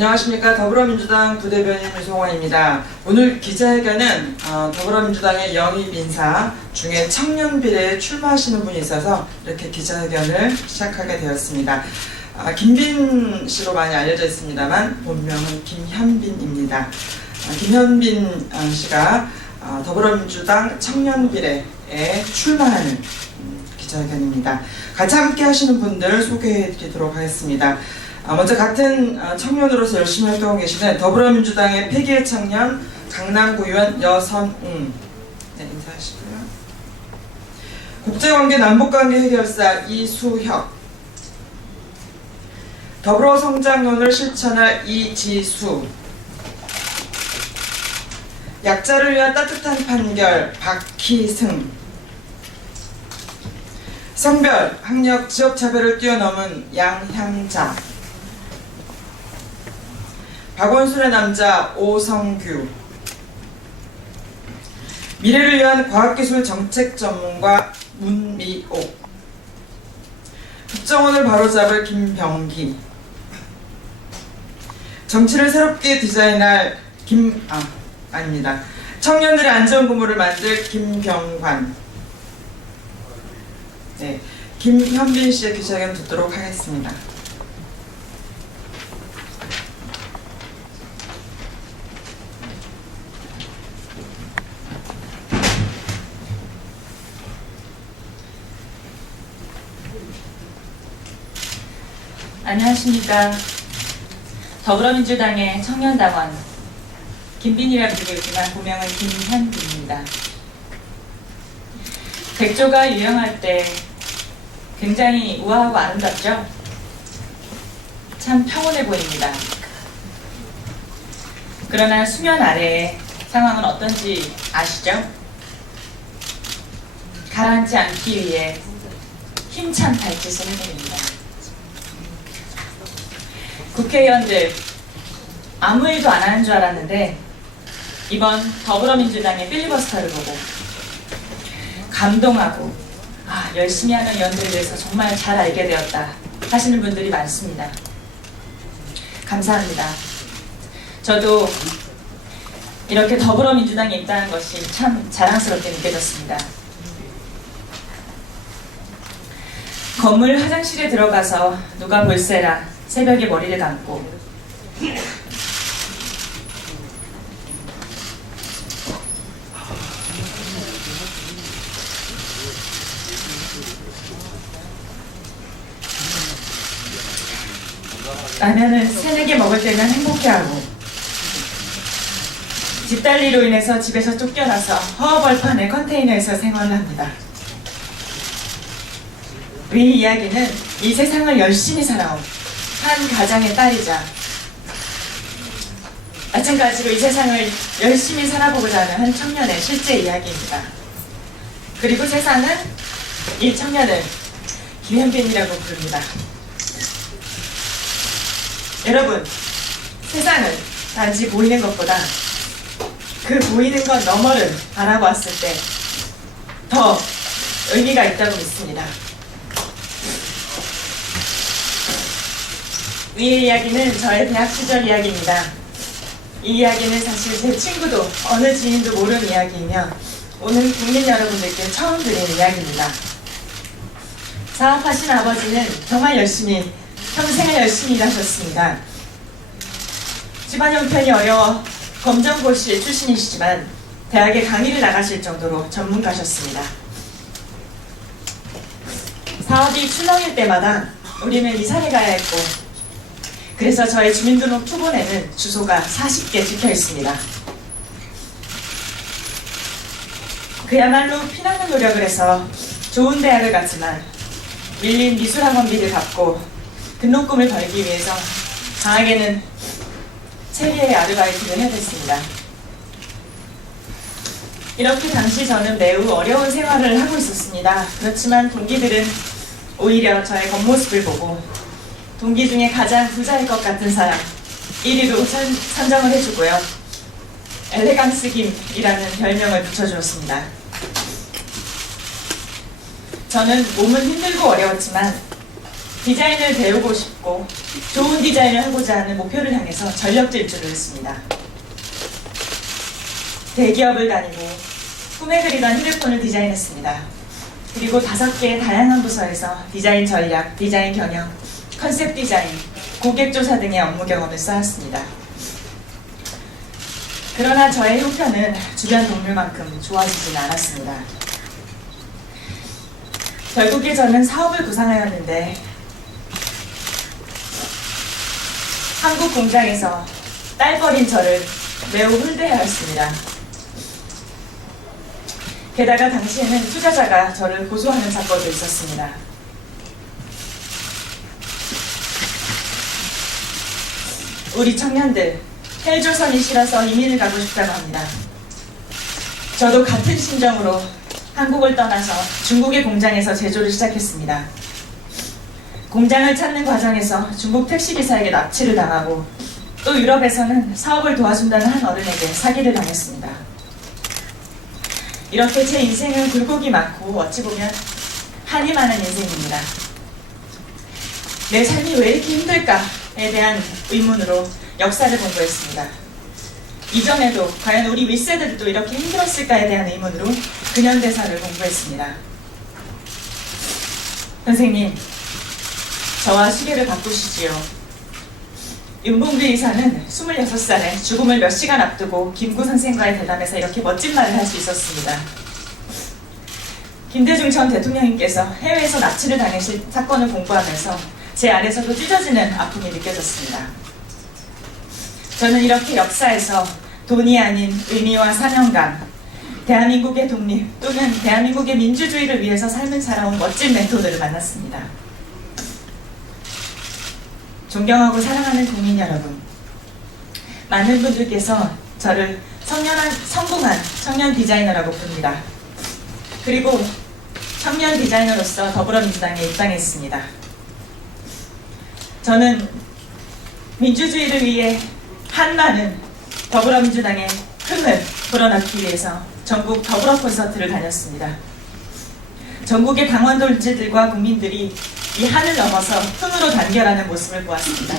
안녕하십니까. 더불어민주당 부대변인 유송환입니다. 오늘 기자회견은 더불어민주당의 영입 인사 중에 청년 비례에 출마하시는 분이 있어서 이렇게 기자회견을 시작하게 되었습니다. 김빈 씨로 많이 알려져 있습니다만 본명은 김현빈입니다. 김현빈 씨가 더불어민주당 청년 비례에 출마하는 기자회견입니다. 같이 함께 하시는 분들 소개해 드리도록 하겠습니다. 먼저 같은 청년으로서 열심히 활동하고 계시는 더불어민주당의 폐기의 청년 강남구의원 여선웅, 네, 인사하시고요. 국제관계 남북관계 해결사 이수혁, 더불어성장론을 실천할 이지수, 약자를 위한 따뜻한 판결 박희승, 성별, 학력, 지역차별을 뛰어넘은 양향자, 박원순의 남자 오성규, 미래를 위한 과학기술 정책 전문가 문미옥, 국정원을 바로잡을 김병기, 정치를 새롭게 디자인할 청년들의 안전고무를 만들 김병관. 네, 김현빈 씨의 기자회견 듣도록 하겠습니다. 안녕하십니까. 더불어민주당의 청년당원 김빈이라 부르고 있지만 본명은 김현빈입니다. 백조가 유행할 때 굉장히 우아하고 아름답죠? 참 평온해 보입니다. 그러나 수면 아래의 상황은 어떤지 아시죠? 가라앉지 않기 위해 힘찬 발짓을 해냅니다. 국회의원들 아무 일도 안 하는 줄 알았는데 이번 더불어민주당의 필리버스터를 보고 감동하고 열심히 하는 의원들에 대해서 정말 잘 알게 되었다 하시는 분들이 많습니다. 감사합니다. 저도 이렇게 더불어민주당에 입당한 것이 참 자랑스럽게 느껴졌습니다. 건물 화장실에 들어가서 누가 볼세라 새벽에 머리를 감고 라면을 3-4개 먹을 때는 행복해하고 집달리로 인해서 집에서 쫓겨나서 허허벌판의 컨테이너에서 생활을 합니다. 이 이야기는 이 세상을 열심히 살아온 한 가장의 딸이자 마찬가지로 이 세상을 열심히 살아보고자 하는 한 청년의 실제 이야기입니다. 그리고 세상은 이 청년을 김현빈이라고 부릅니다. 여러분, 세상은 단지 보이는 것보다 그 보이는 것 너머를 바라보았을 때 더 의미가 있다고 믿습니다. 이 이야기는 저의 대학 시절 이야기입니다. 이 이야기는 사실 제 친구도 어느 지인도 모르는 이야기이며 오늘 국민 여러분들께 처음 들은 이야기입니다. 사업하신 아버지는 정말 평생을 열심히 일하셨습니다. 집안 형편이 어려워 검정고시 출신이시지만 대학에 강의를 나가실 정도로 전문가셨습니다. 사업이 출렁일 때마다 우리는 이사를 가야 했고 그래서 저의 주민등록 초본에는 주소가 40개 찍혀 있습니다. 그야말로 피나는 노력을 해서 좋은 대학을 갔지만 밀린 미술학원비를 갚고 등록금을 벌기 위해서 방학에는 체리의 아르바이트를 해야 됐습니다. 이렇게 당시 저는 매우 어려운 생활을 하고 있었습니다. 그렇지만 동기들은 오히려 저의 겉모습을 보고 동기 중에 가장 부자일 것 같은 사람 1위로 선정을 해주고요. 엘레강스 김이라는 별명을 붙여주었습니다. 저는 몸은 힘들고 어려웠지만 디자인을 배우고 싶고 좋은 디자인을 하고자 하는 목표를 향해서 전력 질주를 했습니다. 대기업을 다니고 꿈에 그리던 휴대폰을 디자인했습니다. 그리고 5개의 다양한 부서에서 디자인 전략, 디자인 경영, 컨셉 디자인, 고객 조사 등의 업무 경험을 쌓았습니다. 그러나 저의 형편은 주변 동료만큼 좋아지진 않았습니다. 결국에 저는 사업을 구상하였는데 한국 공장에서 딸버린 저를 매우 홀대하였습니다. 게다가 당시에는 투자자가 저를 고소하는 사건도 있었습니다. 우리 청년들, 헬조선이 싫어서 이민을 가고 싶다고 합니다. 저도 같은 심정으로 한국을 떠나서 중국의 공장에서 제조를 시작했습니다. 공장을 찾는 과정에서 중국 택시기사에게 납치를 당하고 또 유럽에서는 사업을 도와준다는 한 어른에게 사기를 당했습니다. 이렇게 제 인생은 굴곡이 많고 어찌 보면 한이 많은 인생입니다. 내 삶이 왜 이렇게 힘들까에 대한 의문으로 역사를 공부했습니다. 이전에도 과연 우리 윗세대들도 이렇게 힘들었을까에 대한 의문으로 근현대사를 공부했습니다. 선생님, 저와 시계를 바꾸시지요. 윤봉규 이사는 26살에 죽음을 몇 시간 앞두고 김구 선생과의 대담에서 이렇게 멋진 말을 할 수 있었습니다. 김대중 전 대통령님께서 해외에서 납치를 당하신 사건을 공부하면서 제 안에서도 찢어지는 아픔이 느껴졌습니다. 저는 이렇게 역사에서 돈이 아닌 의미와 사명감, 대한민국의 독립 또는 대한민국의 민주주의를 위해서 삶을 살아온 멋진 멘토들을 만났습니다. 존경하고 사랑하는 국민 여러분, 많은 분들께서 저를 성공한 청년 디자이너라고 부릅니다. 그리고 청년 디자이너로서 더불어민주당에 입당했습니다. 저는 민주주의를 위해 한많은 더불어민주당의 흥을 불어넣기 위해서 전국 더불어 콘서트를 다녔습니다. 전국의 당원들과 국민들이 이 한을 넘어서 흥으로 단결하는 모습을 보았습니다.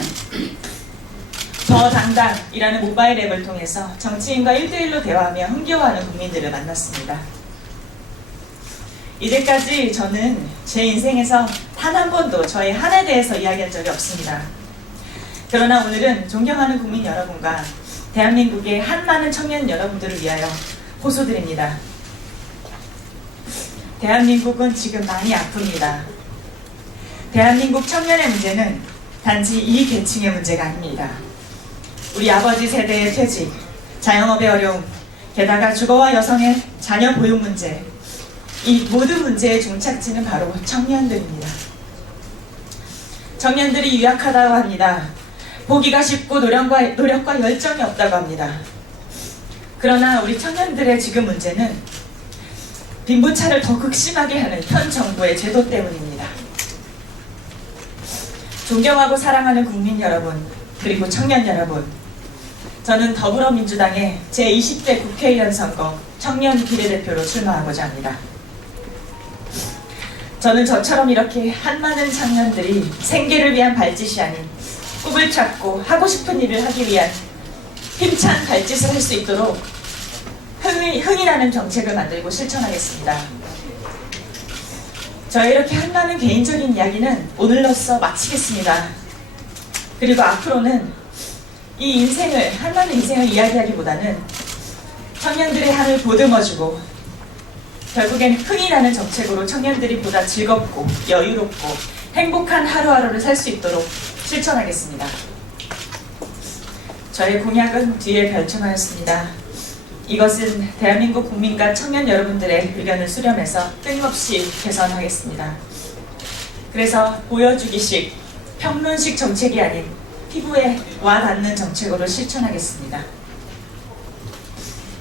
더 당당이라는 모바일 앱을 통해서 정치인과 1대1로 대화하며 흥겨워하는 국민들을 만났습니다. 이제까지 저는 제 인생에서 단 한 번도 저의 한에 대해서 이야기한 적이 없습니다. 그러나 오늘은 존경하는 국민 여러분과 대한민국의 한 많은 청년 여러분들을 위하여 호소드립니다. 대한민국은 지금 많이 아픕니다. 대한민국 청년의 문제는 단지 이 계층의 문제가 아닙니다. 우리 아버지 세대의 퇴직, 자영업의 어려움, 게다가 주거와 여성의 자녀 보육 문제, 이 모든 문제의 종착지는 바로 청년들입니다. 청년들이 유약하다고 합니다. 보기가 쉽고 노력과 열정이 없다고 합니다. 그러나 우리 청년들의 지금 문제는 빈부차를 더 극심하게 하는 현 정부의 제도 때문입니다. 존경하고 사랑하는 국민 여러분, 그리고 청년 여러분, 저는 더불어민주당의 제20대 국회의원 선거 청년 비례대표로 출마하고자 합니다. 저는 저처럼 이렇게 한많은 청년들이 생계를 위한 발짓이 아닌 꿈을 찾고 하고 싶은 일을 하기 위한 힘찬 발짓을 할 수 있도록 흥이 나는 정책을 만들고 실천하겠습니다. 저의 이렇게 한많은 개인적인 이야기는 오늘로써 마치겠습니다. 그리고 앞으로는 이 인생을, 한많은 인생을 이야기하기보다는 청년들의 한을 보듬어주고 결국엔 흥이 나는 정책으로 청년들이 보다 즐겁고 여유롭고 행복한 하루하루를 살 수 있도록 실천하겠습니다. 저의 공약은 뒤에 별첨하였습니다. 이것은 대한민국 국민과 청년 여러분들의 의견을 수렴해서 끊임없이 개선하겠습니다. 그래서 보여주기식, 평론식 정책이 아닌 피부에 와닿는 정책으로 실천하겠습니다.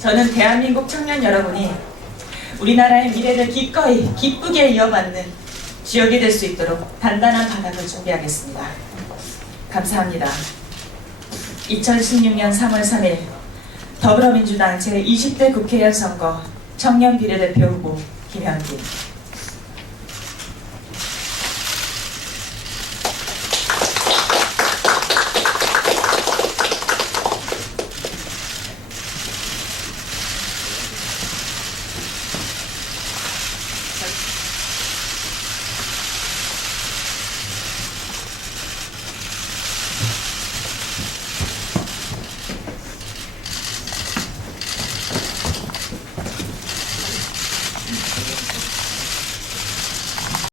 저는 대한민국 청년 여러분이 우리나라의 미래를 기꺼이 기쁘게 이어받는 지역이 될 수 있도록 단단한 바닥을 준비하겠습니다. 감사합니다. 2016년 3월 3일 더불어민주당 제20대 국회의원 선거 청년 비례대표 후보 김현기